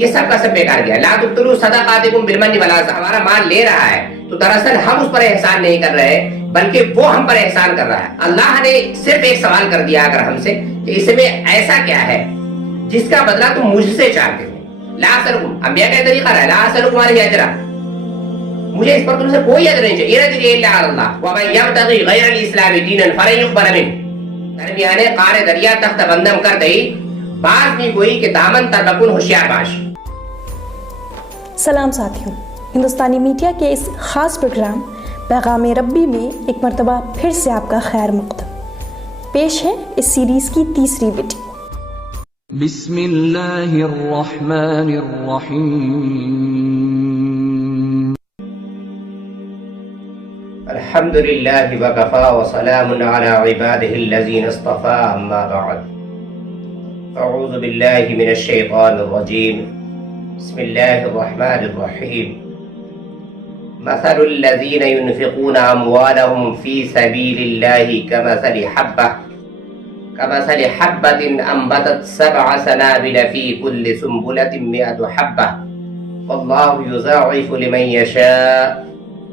یہ سب کا سب بیکار گیا. لا تبطلوا صدقاتکم بالمن والأذى. ہمارا مال لے رہا ہے تو دراصل ہم اس پر احسان نہیں کر رہے بلکہ وہ ہم پر احسان کر رہا ہے. اللہ نے صرف ایک سوال کر دیا اگر ہم سے کہ اس میں ایسا کیا ہے جس کا بدلہ تم مجھ سے چاہتے ہو. لا اسألکم, انبیاء کا طریقہ رہا ہے, لا اسألکم علیہ اجرا, مجھے اس پر تم سے کوئی اجر نہیں چاہیے. ان اجریہ الا علی اللہ ومن یبتغی غیر الاسلام دینا فلن یقبل منہ. درمیانے قار دریا تخت بندم کر دئی بات نہیں کوئی کہ دامن تر بکن ہوشیار باش. سلام ساتھیوں, ہندوستانی میڈیا کے اس خاص پروگرام پیغام ربی میں ایک مرتبہ پھر سے آپ کا خیر مقدم. پیش ہے اس سیریز کی تیسری ویڈیو. بسم اللہ الرحمن الرحیم. الحمد للہ وکفا وسلام علی عباده الذین اصطفى, اما بعد. اعوذ باللہ من الشیطان الرجیم. بسم اللہ الرحمن الرحیم. مثل الذین ينفقون اموالهم فی سبیل اللہ كمثل حبة أنبتت 7 سنابل في كل سنبلة 100 حبة والله يضاعف لمن يشاء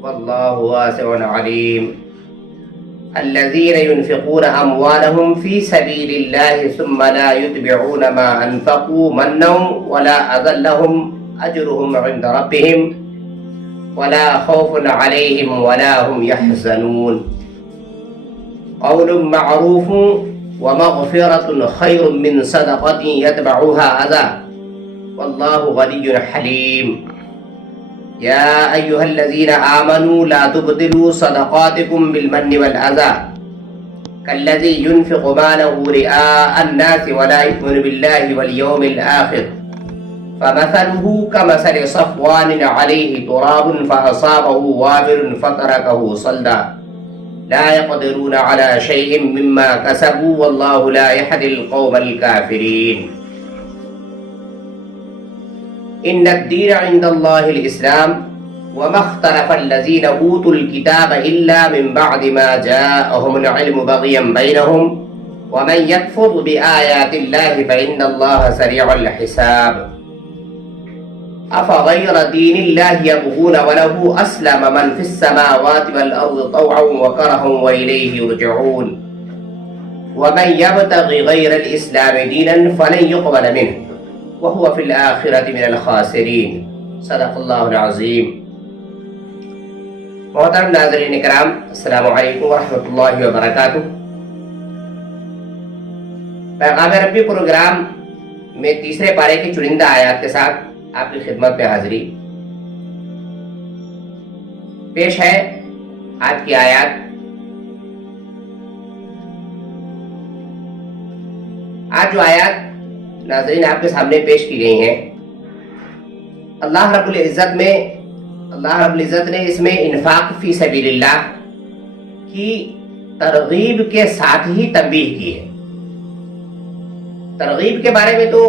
والله واسع عليم. الذين ينفقون أموالهم في سبيل الله ثم لا يتبعون ما أنفقوا منا ولا أذى لهم أجرهم عند ربهم ولا خوف عليهم ولا هم يحزنون. قول معروف ومغفرة خير من صدقة يتبعها أذى والله غني حليم. يا أيها الذين آمنوا لا تبطلوا صدقاتكم بالمن والأذى كالذي ينفق ماله رئاء الناس ولا يؤمن بالله واليوم الآخر فمثله كمثل صفوان عليه تراب فأصابه وابل فتركه صلدا لا يقدرون على شيء مما كسبوا والله لا يهدي القوم الكافرين. إن الدين عند الله الإسلام وما اختلف الذين أوتوا الكتاب إلا من بعد ما جاءهم العلم بغيا بينهم ومن يكفر بآيات الله فإن الله سريع الحساب. أفغير دين الله يبغون وله أسلم من في السماوات والأرض طوعا وكرها وإليه يرجعون. ومن يبتغي غير الإسلام دينا فلن يقبل منه وهو في الآخرة من الخاسرين. صدق اللہ العظیم. محترم ناظرین کرام, السلام علیکم ورحمۃ اللہ وبرکاتہ. پیغام ربی پروگرام میں تیسرے پارے کی چنندہ آیات کے ساتھ آپ کی خدمت میں حاضری. پیش ہے آج کی آیات. آج جو آیات ناظرین آپ کے سامنے پیش کی گئی ہیں, اللہ رب العزت نے اس میں انفاق فی سبیل اللہ کی ترغیب کے ساتھ ہی تنبیہ کی ہے. ترغیب کے بارے میں تو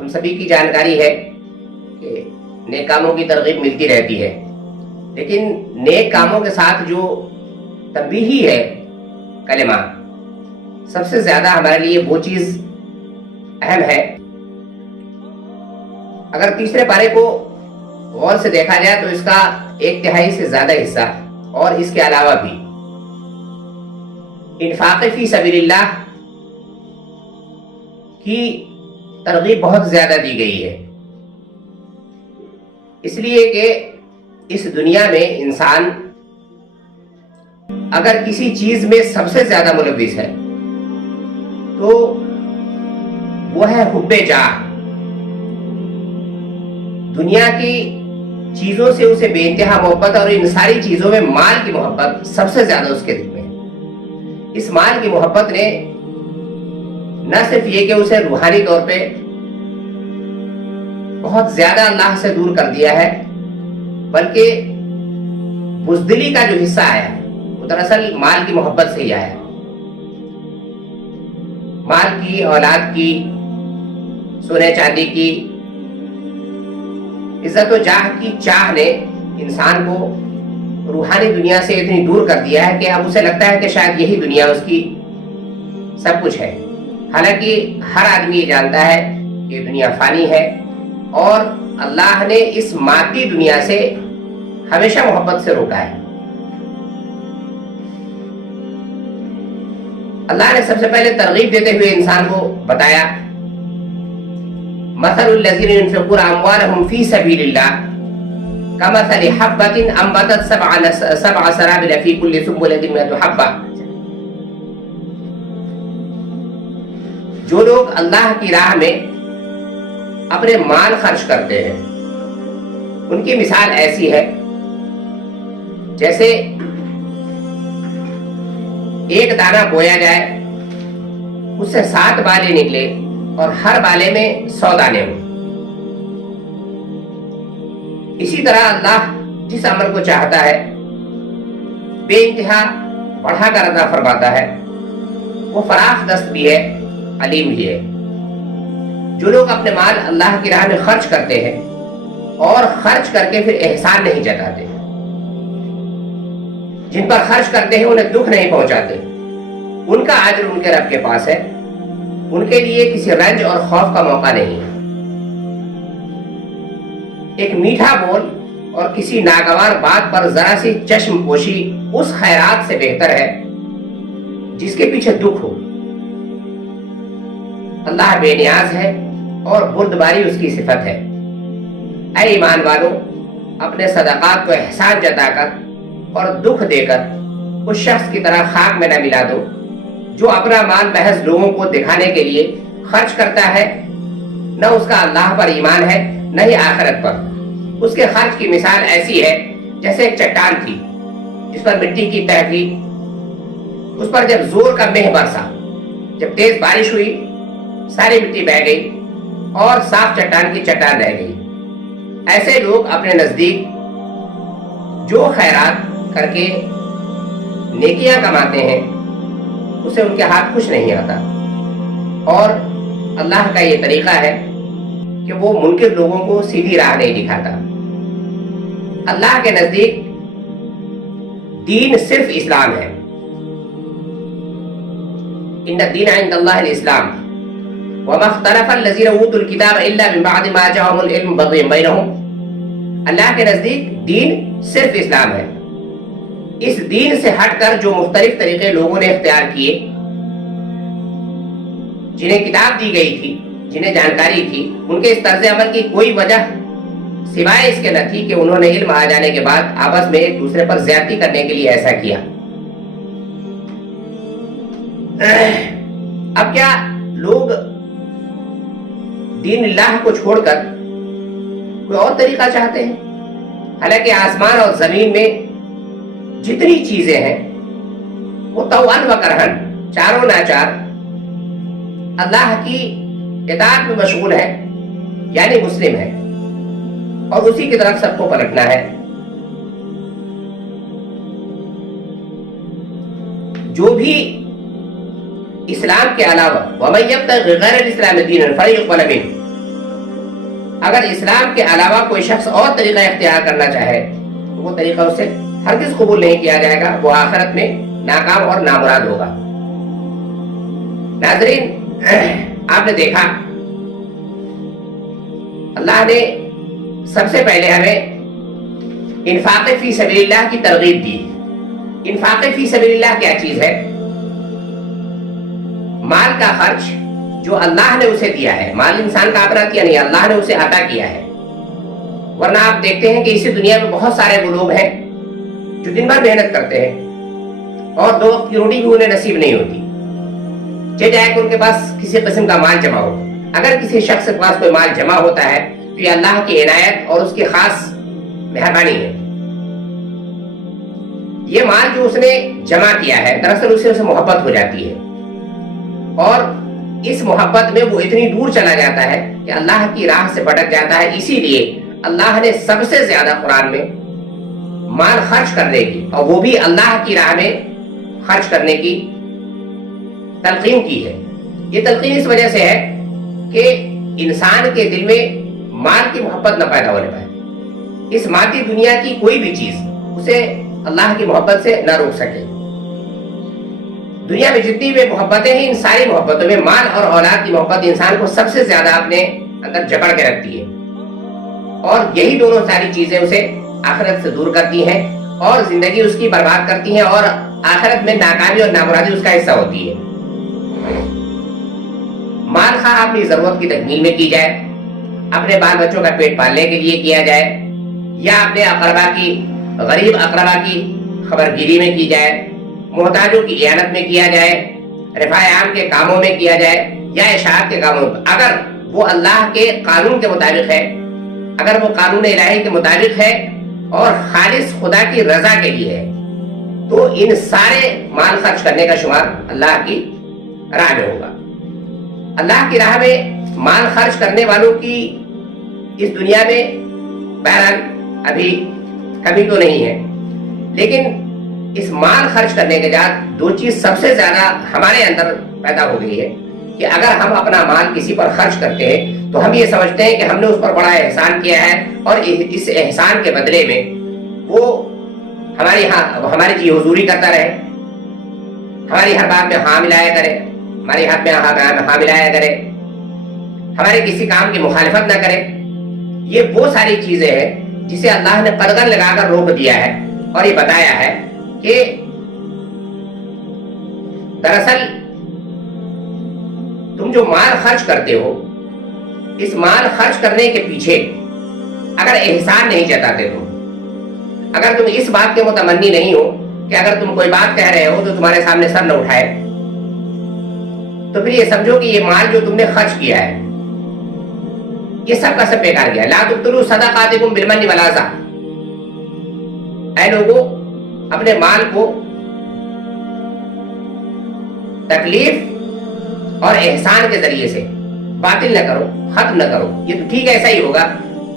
ہم سبھی کی جانکاری ہے کہ نیک کاموں کی ترغیب ملتی رہتی ہے, لیکن نیک کاموں کے ساتھ جو تنبیہی ہے کلمہ, سب سے زیادہ ہمارے لیے وہ چیز اہم ہے. اگر تیسرے پارے کو غور سے دیکھا جائے تو اس کا 1/3 سے زیادہ حصہ اور اس کے علاوہ بھی انفاق فی سبیل اللہ کی ترغیب بہت زیادہ دی گئی ہے. اس لیے کہ اس دنیا میں انسان اگر کسی چیز میں سب سے زیادہ ملوث ہے تو وہ ہے حب جاہ. دنیا کی چیزوں سے اسے بے انتہا محبت, اور ان ساری چیزوں میں مال کی محبت سب سے زیادہ اس کے دل میں ہے. اس مال کی محبت نے نہ صرف یہ کہ اسے روحانی طور پہ بہت زیادہ اللہ سے دور کر دیا ہے, بلکہ بزدلی کا جو حصہ آیا وہ دراصل مال کی محبت سے ہی آیا. مال کی, اولاد کی, سونے چاندی کی, عزت و جاہ کی چاہ نے انسان کو روحانی دنیا سے اتنی دور کر دیا ہے کہ اب اسے لگتا ہے کہ شاید یہی دنیا اس کی سب کچھ ہے. حالانکہ ہر آدمی یہ جانتا ہے کہ دنیا فانی ہے اور اللہ نے اس مادی دنیا سے ہمیشہ محبت سے روکا ہے. اللہ نے سب سے پہلے ترغیب دیتے ہوئے انسان کو بتایا مثل الذین ينفقون اموالهم فی سبیل اللہ کمثل حبۃ انبتت سبع سنابل فی کل سنبلۃ مئۃ حبۃ. جو لوگ اللہ کی راہ میں اپنے مال خرچ کرتے ہیں ان کی مثال ایسی ہے جیسے ایک دانہ بویا جائے، اس سے 7 بالیں نکلے اور ہر بالے میں 100 دانے ہوں. اسی طرح اللہ جس عمل کو چاہتا ہے بے انتہا بڑھا کر عطا فرماتا ہے. وہ فراخ دست بھی ہے، علیم بھی ہے. جو لوگ اپنے مال اللہ کی راہ میں خرچ کرتے ہیں اور خرچ کر کے پھر احسان نہیں جتاتے، جن پر خرچ کرتے ہیں انہیں دکھ نہیں پہنچاتے، ان کا اجر ان کے رب کے پاس ہے. ان کے لیے کسی رنج اور خوف کا موقع نہیں ہے. ایک میٹھا بول اور کسی ناگوار بات پر ذرا سی چشم پوشی اس خیرات سے بہتر ہے جس کے پیچھے دکھ ہو. اللہ بے نیاز ہے اور بردباری اس کی صفت ہے. اے ایمان والو، اپنے صدقات کو احسان جتا کر اور دکھ دے کر اس شخص کی طرح خاک میں نہ ملا دو جو اپنا مال محض لوگوں کو دکھانے کے لیے خرچ کرتا ہے. نہ اس کا اللہ پر ایمان ہے نہ ہی آخرت پر. اس کے خرچ کی مثال ایسی ہے جیسے ایک چٹان تھی جس پر مٹی کی تہ تھی. اس پر جب زور کا مہ برسا، جب تیز بارش ہوئی، ساری مٹی بہہ گئی اور صاف چٹان کی چٹان رہ گئی. ایسے لوگ اپنے نزدیک جو خیرات کر کے نیکیاں کماتے ہیں اسے ان کے ہاتھ کچھ نہیں آتا. اور اللہ کا یہ طریقہ ہے کہ وہ منکر لوگوں کو سیدھی راہ نہیں دکھاتا. اللہ کے نزدیک دین صرف اسلام ہے. ان الدین عند اللہ الاسلام وما اختلف الذین اوتوا الکتاب الا من بعد ما جاءهم العلم بغیا بینہم. اللہ کے نزدیک دین صرف اسلام ہے. اس دین سے ہٹ کر جو مختلف طریقے لوگوں نے اختیار کیے، جنہیں کتاب دی گئی تھی، جنہیں جانکاری تھی، ان کے اس طرز عمل کی کوئی وجہ سوائے اس کے نہ تھی کہ انہوں نے علم آ جانے کے بعد آپس میں ایک دوسرے پر زیادتی کرنے کے لیے ایسا کیا. اب کیا لوگ دین اللہ کو چھوڑ کر کوئی اور طریقہ چاہتے ہیں؟ حالانکہ آسمان اور زمین میں جتنی چیزیں ہیں وہ طوعاً و کرہن، چاروں ناچار اللہ کی اطاعت میں مشغول ہے، یعنی مسلم ہے، اور اسی کی طرف سب کو پلٹنا ہے. جو بھی اسلام کے علاوہ وَمَن يَبْتَغِ غَيْرَ الْإِسْلَامِ دِينًا فَلَن يُقْبَلَ مِنْهُ، اگر اسلام کے علاوہ کوئی شخص اور طریقہ اختیار کرنا چاہے تو وہ طریقہ اسے ہرگز قبول نہیں کیا جائے گا، وہ آخرت میں ناکام اور نامراد ہوگا. ناظرین، آپ نے دیکھا اللہ نے سب سے پہلے ہمیں انفاق فی سبیل اللہ کی ترغیب دی. انفاق فی سبیل اللہ کیا چیز ہے؟ مال کا خرچ جو اللہ نے اسے دیا ہے. مال انسان کا اپنا کیا نہیں، اللہ نے اسے عطا کیا ہے. ورنہ آپ دیکھتے ہیں کہ اسی دنیا میں بہت سارے وہ لوگ ہیں جو دن بھر محنت کرتے ہیں اور 2 وقت کی روٹی بھی انہیں نصیب نہیں ہوتی. جائے کہ ان کے پاس کسی قسم کا مال جمع ہو. اگر کسی شخص کے پاس کوئی مال جمع ہوتا ہے تو یہ اللہ کی عنایت اور اس کی خاص مہربانی ہے. یہ مال جو اس نے جمع کیا ہے دراصل اسے محبت ہو جاتی ہے، اور اس محبت میں وہ اتنی دور چلا جاتا ہے کہ اللہ کی راہ سے بھٹک جاتا ہے. اسی لیے اللہ نے سب سے زیادہ قرآن میں مال خرچ کرنے کی، اور وہ بھی اللہ کی راہ میں خرچ کرنے کی تلقین کی ہے. یہ تلقین اس وجہ سے ہے کہ انسان کے دل میں مال کی محبت نہ پیدا ہونے پائے. اس مادی دنیا کی کوئی بھی چیز اسے اللہ کی محبت سے نہ روک سکے. دنیا میں جتنی بھی محبتیں ہیں، ان ساری محبتوں میں مال اور اولاد کی محبت انسان کو سب سے زیادہ اپنے اندر جکڑ کے رکھتی ہے. اور یہی دونوں ساری چیزیں اسے آخرت سے دور کرتی ہیں اور زندگی اس کی برباد کرتی ہیں اور آخرت میں ناکامی اور نامرادی اس کا حصہ ہوتی ہے۔ مال خواہ اپنی ضرورت کی تکمیل میں کی جائے، اپنے بال بچوں کا پیٹ پالنے کے لیے کیا جائے، یا اپنے اقربا کی غریب اقربا کی خبرگیری میں کی جائے، محتاجوں کی اعانت میں کیا جائے، رفاع عام کے کاموں میں کیا جائے یا اشاعت کے کاموں میں، اگر وہ اللہ کے قانون کے مطابق ہے، اگر وہ قانون الہی کے مطابق ہے اور خالص خدا کی رضا کے لیے ہے، تو ان سارے مال خرچ کرنے کا شمار اللہ کی راہ میں ہوگا۔ اللہ کی راہ میں مال خرچ کرنے والوں کی اس دنیا میں بہرحال ابھی کمی تو نہیں ہے، لیکن اس مال خرچ کرنے کے بعد دو چیز سب سے زیادہ ہمارے اندر پیدا ہو گئی ہے کہ اگر ہم اپنا مال کسی پر خرچ کرتے ہیں تو ہم یہ سمجھتے ہیں کہ ہم نے اس پر بڑا احسان کیا ہے اور اس احسان کے بدلے میں وہ ہماری جی حضوری کرتا رہے، ہماری ہر بات میں ہاں ملایا کرے، ہمارے ہاتھ میں ہاں ملایا کرے، ہمارے کسی کام کی مخالفت نہ کرے۔ یہ وہ ساری چیزیں ہیں جسے اللہ نے قدغن لگا کر روک دیا ہے اور یہ بتایا ہے کہ دراصل تم جو مال خرچ کرتے ہو، اس مال خرچ کرنے کے پیچھے اگر احسان نہیں جتاتے تم، اگر تم اس بات کے متمنی نہیں ہو کہ اگر تم کوئی بات کہہ رہے ہو تو تمہارے سامنے سر نہ اٹھائے، تو پھر یہ سمجھو کہ یہ مال جو تم نے خرچ کیا ہے یہ سب کا سب بیکار گیا۔ لا تبطلوا صدقاتکم بالمن والأذى، اے لوگوں اپنے مال کو تکلیف اور احسان کے ذریعے سے باطل نہ کرو، ختم نہ کرو۔ یہ تو ٹھیک ایسا ہی ہوگا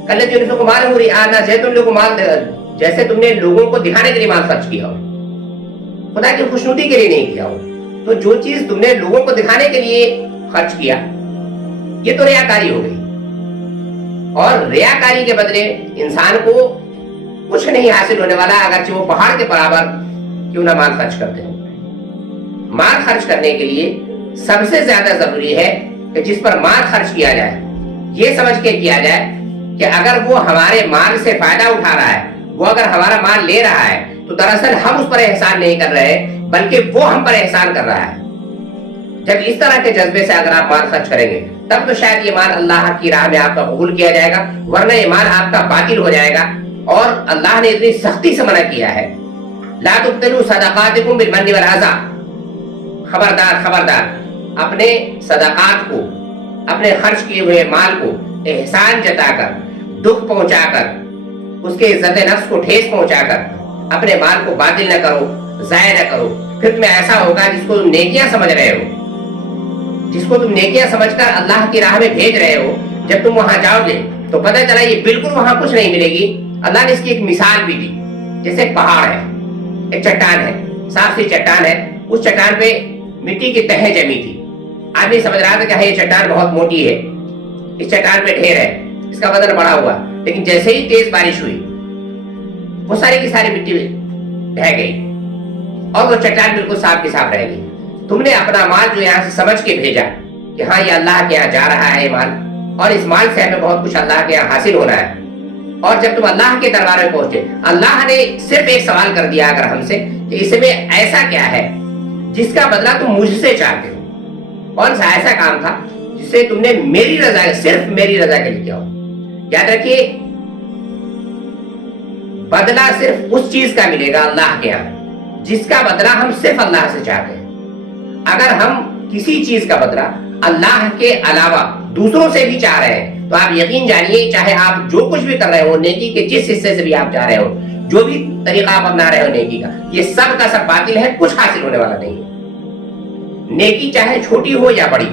کل جو مال ہو رہی آنا جیسے تم لوگوں کو مال جیسے تم نے لوگوں کو دکھانے کے لیے مال خرچ کیا ہو، خدا کی خوشنودی کے لیے نہیں کیا ہو، تو جو چیز تم نے لوگوں کو دکھانے کے لیے خرچ کیا یہ تو ریاکاری ہو گئی، اور ریاکاری کے بدلے انسان کو کچھ نہیں حاصل ہونے والا اگرچہ وہ پہاڑ کے برابر کیوں نہ مال خرچ کرتے ہیں۔ مال خرچ کرنے کے لیے سب سے زیادہ ضروری ہے کہ جس پر مال خرچ کیا جائے یہ سمجھ کے کیا جائے کہ اگر وہ ہمارے مال سے فائدہ اٹھا رہا ہے، وہ اگر ہمارا مال لے رہا ہے تو دراصل ہم اس پر احسان نہیں کر رہے بلکہ وہ ہم پر احسان کر رہا ہے۔ جب اس طرح کے جذبے سے اگر آپ مال خرچ کریں گے تب تو شاید یہ مال اللہ کی راہ میں آپ کا قبول کیا جائے گا، ورنہ یہ مال آپ کا باطل ہو جائے گا۔ اور اللہ نے اتنی سختی سے منع کیا ہے، لا تبطلوا صدقاتکم بالمن والأذى، خبردار خبردار اپنے صدقات کو، اپنے خرچ کیے ہوئے مال کو احسان جتا کر، دکھ پہنچا کر، اس کے عزت نفس کو ٹھیس پہنچا کر اپنے مال کو باطل نہ کرو، ضائع نہ کرو۔ پھر تمہیں ایسا ہوگا جس کو تم نیکیاں سمجھ رہے ہو، جس کو تم نیکیاں سمجھ کر اللہ کی راہ میں بھیج رہے ہو، جب تم وہاں جاؤ گے تو پتہ چلا یہ بالکل وہاں کچھ نہیں ملے گی۔ اللہ نے اس کی ایک مثال بھی دی، جیسے ایک پہاڑ ہے، ایک چٹان ہے، صاف سی چٹان ہے، اس چٹان پہ مٹی کی تہیں جمی تھی، آدمی سمجھ رہا تھا کہ یہ چٹان بہت موٹی ہے، اس چٹان پہ ڈھیر ہے، اس کا وزن بڑا ہوا، لیکن جیسے ہی تیز بارش ہوئی وہ ساری کی ساری مٹی ڈھہ گئی اور وہ چٹان بالکل صاف کی صاف رہ گئی۔ تم نے اپنا مال جو یہاں سے سمجھ کے بھیجا کہ ہاں یہ اللہ کے یہاں جا رہا ہے یہ مال، اور اس مال سے ہمیں بہت کچھ اللہ کے یہاں حاصل ہونا ہے، اور جب تم اللہ کے دربار میں پہنچے اللہ نے صرف ایک سوال کر دیا اگر ہم سے کہ اس میں ایسا کیا ہے جس کا بدلہ تم مجھ سے چاہتے ہو، کون سا ایسا کام تھا جس سے تم نے میری رضا، صرف میری رضا کے لیے کیا ہو۔ یاد رکھیے بدلہ صرف اس چیز کا ملے گا اللہ کے یہاں جس کا بدلہ ہم صرف اللہ سے چاہتے ہیں۔ اگر ہم کسی چیز کا بدلہ اللہ کے علاوہ دوسروں سے بھی چاہ رہے ہیں تو آپ یقین جانیے چاہے آپ جو کچھ بھی کر رہے ہو، نیکی کے جس حصے سے بھی آپ جا رہے ہو، جو بھی طریقہ آپ اپنا رہے ہو نیکی کا، یہ سب کا سب باطل ہے، کچھ حاصل ہونے والا نہیں ہے۔ نیکی چاہے چھوٹی ہو یا بڑی،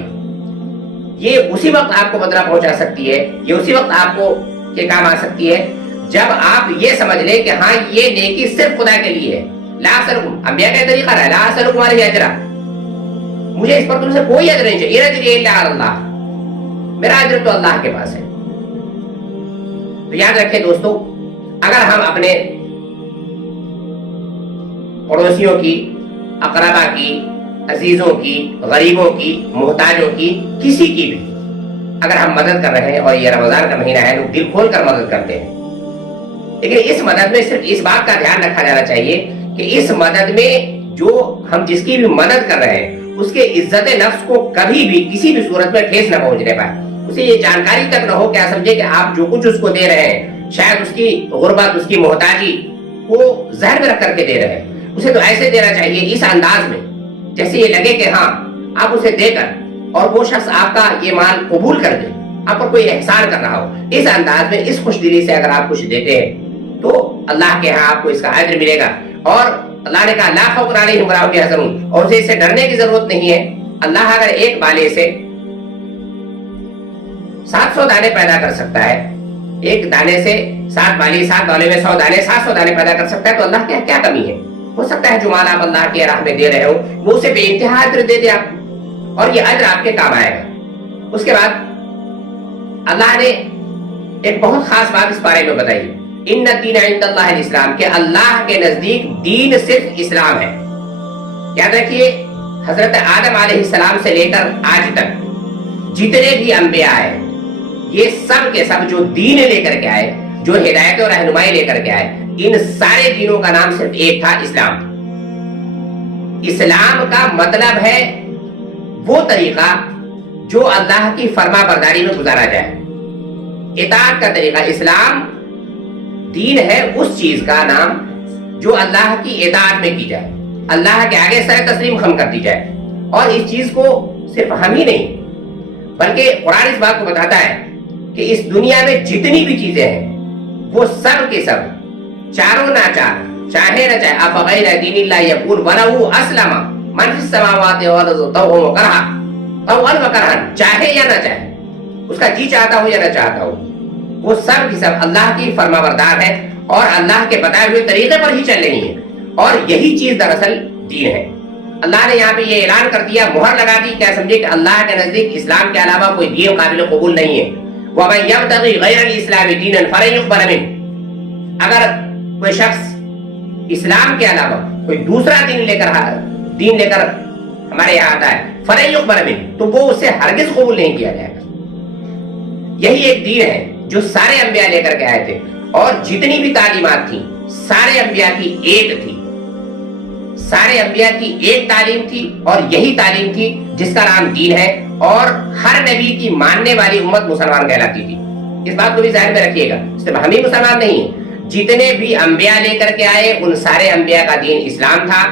یہ اسی وقت آپ کو بدلہ پہنچا سکتی ہے، یہ اسی وقت آپ کو کے کام آ سکتی ہے جب آپ یہ سمجھ لیں کہ ہاں یہ نیکی صرف خدا کے لیے ہے۔ لا اسألکم، انبیاء کا طریقہ ہے، لا اسألکم علیہ اجرا، مجھے اس پر تم سے کوئی اجر نہیں چاہیے، اجری الا علی اللہ، میرا اجر تو اللہ کے پاس ہے۔ تو یاد رکھیں دوستو، اگر ہم اپنے پڑوسیوں کی، اقربا کی، عزیزوں کی، غریبوں کی، محتاجوں کی، کسی کی بھی اگر ہم مدد کر رہے ہیں اور یہ رمضان کا مہینہ ہے لوگ دل کھول کر مدد کرتے ہیں، لیکن اس مدد میں صرف اس بات کا دھیان رکھا جانا چاہیے کہ اس مدد میں جو ہم جس کی بھی مدد کر رہے ہیں اس کے عزت نفس کو کبھی بھی کسی بھی صورت میں ٹھیس نہ پہنچنے پائے، اسے یہ جانکاری تک نہ ہو، کیا سمجھے کہ آپ جو کچھ اس کو دے رہے ہیں شاید اس کی غربت، اس کی محتاجی وہ ذہن میں رکھ کر کے دے رہے ہیں، اسے تو ایسے دینا چاہیے اس انداز میں جیسے یہ لگے کہ ہاں آپ اسے دے کر اور وہ شخص آپ کا یہ مال قبول کر دے، آپ پر کوئی احسان کر رہا ہو، اس انداز میں اس خوش دلی سے اگر آپ کچھ دیتے ہیں تو اللہ کے ہاں آپ کو اس کا اجر ملے گا۔ اور اللہ نے کہا لا خوف علیہم ولا هم يحزنون، اور اسے اس سے ڈرنے کی ضرورت نہیں ہے۔ اللہ اگر ایک بالے سے 700 دانے پیدا کر سکتا ہے، ایک دانے سے 7 بالے میں 100 دانے 700 دانے پیدا کر سکتا ہے، تو اللہ کے کیا کمی ہے؟ ہو سکتا ہے جو مال آپ اللہ کی راہ میں دے رہے ہو وہ اسے بے انتہا اجر دے دے آپ، اور یہ اجر آپ کے کام آئے گا۔ اس کے بعد اللہ نے ایک بہت خاص بات اس بارے میں بتائی، ان الدین عند اللہ الاسلام، کہ اللہ کے نزدیک دین صرف اسلام ہے۔ یاد رکھیے حضرت آدم علیہ السلام سے لے کر آج تک جتنے بھی انبیاء آئے یہ سب کے سب جو دین لے کر کے آئے، جو ہدایت اور رہنمائی لے کر کے آئے، ان سارے دینوں کا نام صرف ایک تھا، اسلام۔ اسلام کا مطلب ہے وہ طریقہ جو اللہ کی فرما برداری میں گزارا جائے، اطاعت کا طریقہ۔ اسلام دین ہے اس چیز کا نام جو اللہ کی اطاعت میں کی جائے، اللہ کے آگے سر تسلیم خم کر دی جائے، اور اس چیز کو صرف ہم ہی نہیں بلکہ قرآن اس بات کو بتاتا ہے کہ اس دنیا میں جتنی بھی چیزیں ہیں وہ سب کے سب چاروں ناچار، چاہے نہ چاہے، افغیر دین اللہ یبغون ولہ اسلم من فی السماوات والارض طوعا وکرہا، چاہے یا نہ چاہے، اس کا جی چاہتا ہو یا نہ چاہتا ہو، وہ سب کی سب اللہ کی فرما بردار ہے اور اللہ کے بتائے ہوئے طریقے پر ہی چل رہی ہے، اور یہی چیز دراصل دین ہے۔ اللہ نے یہاں پہ یہ اعلان کر دیا، مہر لگا دی، کیا سمجھے کہ اللہ کے نزدیک اسلام کے علاوہ کوئی دین قابل قبول نہیں ہے۔ وَمَن يَبْتَغِ غَيْرَ الْإِسْلَامِ دِينًا فَلَن يُقْبَلَ مِنْهُ، اگر کوئی شخص اسلام کے علاوہ کوئی دوسرا دین لے کر ہمارے یہاں آتا ہے فَلَن يُقْبَلَ مِنْهُ، تو وہ اسے ہرگز قبول نہیں کیا جائے گا۔ یہی ایک دین ہے جو سارے انبیاء لے کر کے آئے تھے، اور جتنی بھی تعلیمات تھیں سارے انبیاء کی ایک تھی، سارے انبیاء کی ایک تعلیم تھی، اور یہی تعلیم تھی جس کا نام دین ہے، اور ہر نبی کی ماننے والی امت مسلمان کہلاتی تھی۔ اس بات کو بھی ذہن میں رکھیے گا، صرف ہم ہی مسلمان نہیں ہیں، جتنے بھی انبیاء لے کر کے آئے ان سارے انبیاء کا دین اسلام تھا،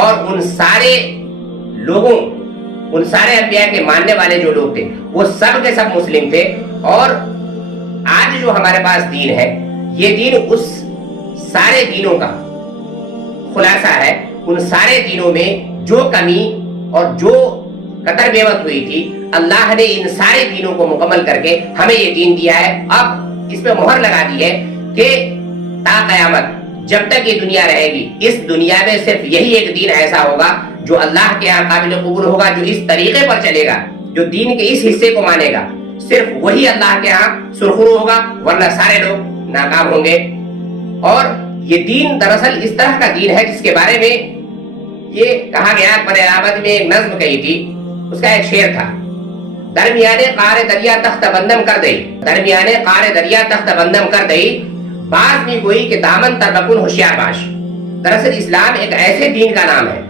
اور ان سارے لوگوں، ان سارے انبیاء کے ماننے والے جو لوگ تھے وہ سب کے سب مسلم تھے۔ اور آج جو ہمارے پاس دین ہے یہ دین اس سارے دینوں کا خلاصہ ہے، ان سارے دینوں میں جو کمی اور جو قطر بیوت ہوئی تھی اللہ نے ان سارے دینوں کو مکمل کر کے ہمیں یہ دین دیا ہے۔ اب اس پہ مہر لگا دی ہے کہ تا قیامت جب تک یہ دنیا رہے گی اس دنیا میں صرف یہی ایک دین ایسا ہوگا جو اللہ کے یہاں قابل قبول ہوگا، جو اس طریقے پر چلے گا، جو دین کے اس حصے کو مانے گا، صرف وہی اللہ کے ہاں سرخرو ہوگا، ورنہ سارے لوگ ناکام ہوں گے۔ اور یہ دین دراصل اس طرح کا دین ہے جس کے بارے میں یہ کہا گیا، اکبر آبادی میں ایک نظم کہی تھی، اس کا ایک شعر تھا، درمیانے قار دریا تخت بندم کر دئی، درمیانے قار دریا تخت بندم کر دئی، باز بھی گوئی کہ دامن تر بکن ہوشیار باش۔ دراصل اسلام ایک ایسے دین کا نام ہے،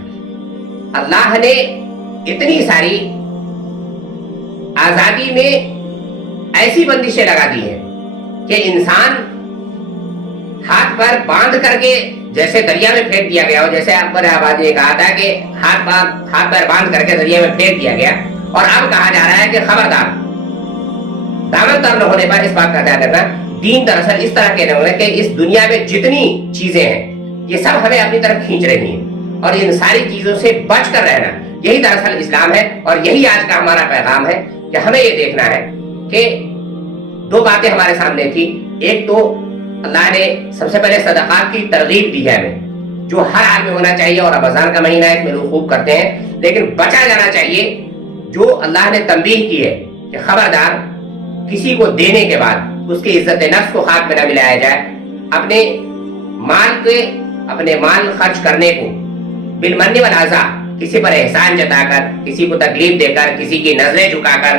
اللہ نے اتنی ساری آزادی میں ایسی بندشیں لگا دی ہیں کہ انسان ہاتھ پر باندھ کر کے جیسے دریا میں پھینک دیا گیا ہو، جیسے اکبر آبادی نے کہا تھا کہ ہاتھ پر باندھ کر کے دریا میں پھینک دیا گیا، اور اب کہا جا رہا ہے کہ خبردار دامن تر نہ ہونے پر اس بات کا دھیان رکھنا۔ دین دراصل اس طرح کے نہ کہ اس دنیا میں جتنی چیزیں ہیں یہ سب ہمیں اپنی طرف کھینچ رہی ہیں، اور ان ساری چیزوں سے بچ کر رہنا یہی دراصل اسلام ہے، اور یہی آج کا ہمارا پیغام ہے کہ ہمیں یہ دیکھنا ہے کہ دو باتیں ہمارے سامنے تھی۔ ایک تو اللہ نے سب سے پہلے صدقات کی ترغیب دی ہے ہمیں، جو ہر حال میں ہونا چاہیے، اور رمضان کا مہینہ ہے اس میں لوگ خوب کرتے ہیں، لیکن بچا جانا چاہیے۔ جو اللہ نے تنبیہ کی ہے کہ خبردار کسی کو دینے کے بعد اس کی عزت نفس کو خاک میں نہ ملایا جائے، اپنے مال خرچ کرنے کو بالمن والعطا، کسی پر احسان جتا کر، کسی کو تکلیف دے کر، کسی کی نظریں جھکا کر،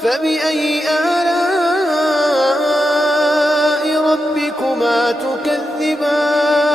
فبأي آلاء ربكما تكذبان।